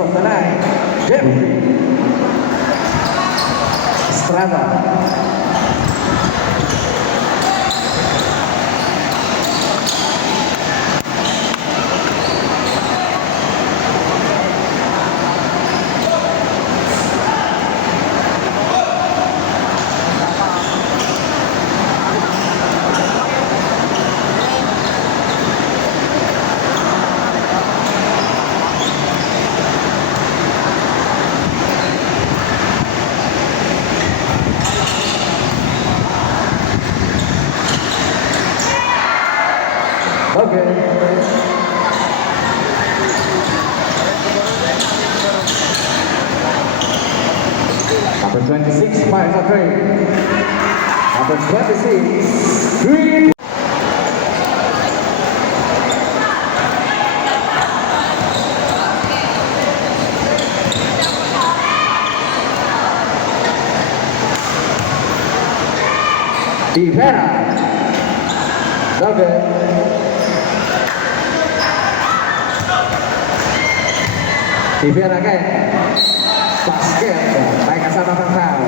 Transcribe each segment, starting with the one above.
of the night, Jeffrey Estrada. Okay. Number 26, Martha Craig. Number 26, Green. Rivera. Okay. Rivera again. Basket. Baik kasama pang foul.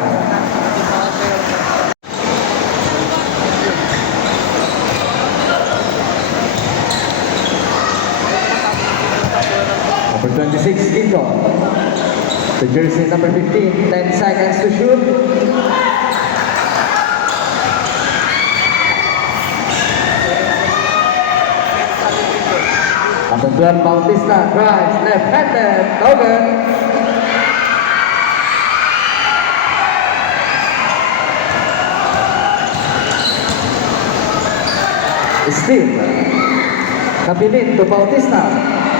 Number 26, Ginto. The jersey number 15, 10 seconds to shoot. Number 12, Bautista drives, left-handed, Logan. Steal. Kabilin to Bautista.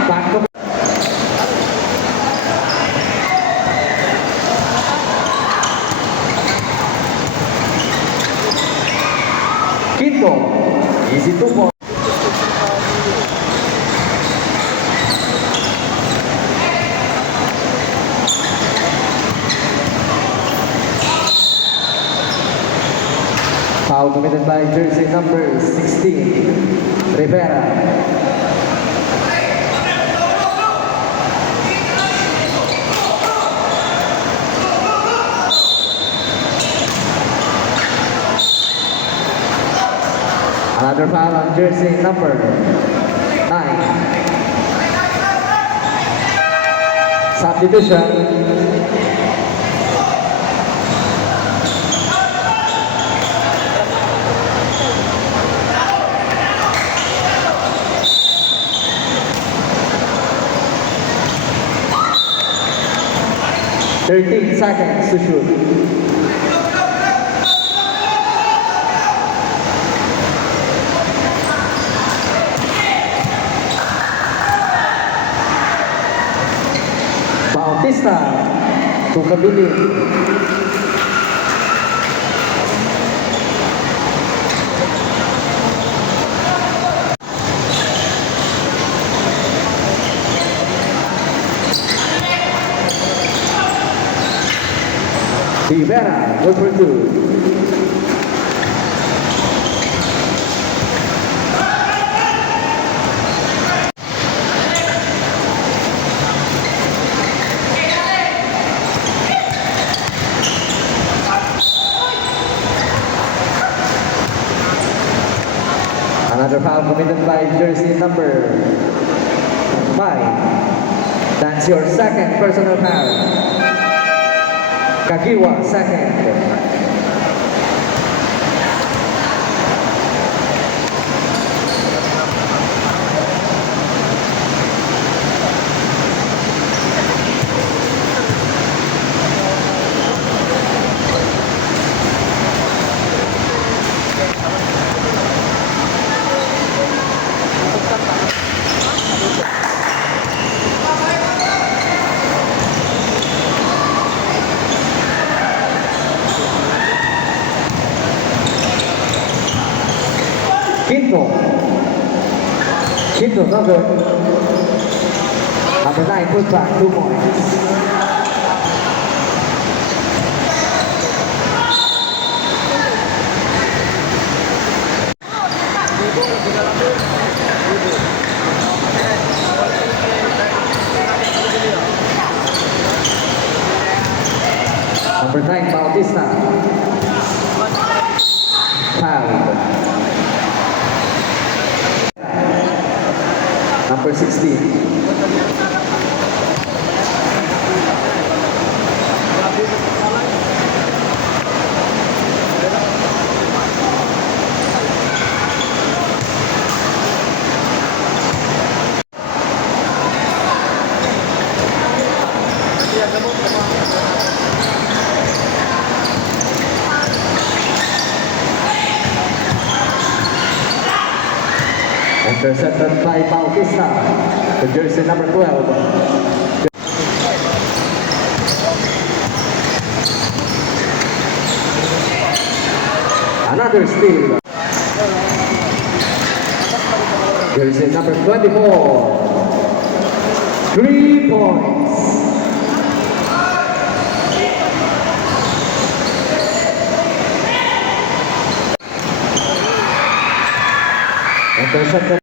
Back to Quinto. Easy 2 points. Foul committed by jersey number 16, Rivera. Another foul on jersey number 9. Substitution. Thirteen seconds to shoot. Bautista to Kabilin. Rivera, good for 2. Another foul committed by jersey number 5. That's your second personal foul. Kagiwa, second. Quinto, no good. Number 9, put back 2 points. Number 9, Bautista. Foul. Number 16. Intercepted by Bautista, the jersey number 12. Another steal. Jersey number 24. 3 points. Intercepted.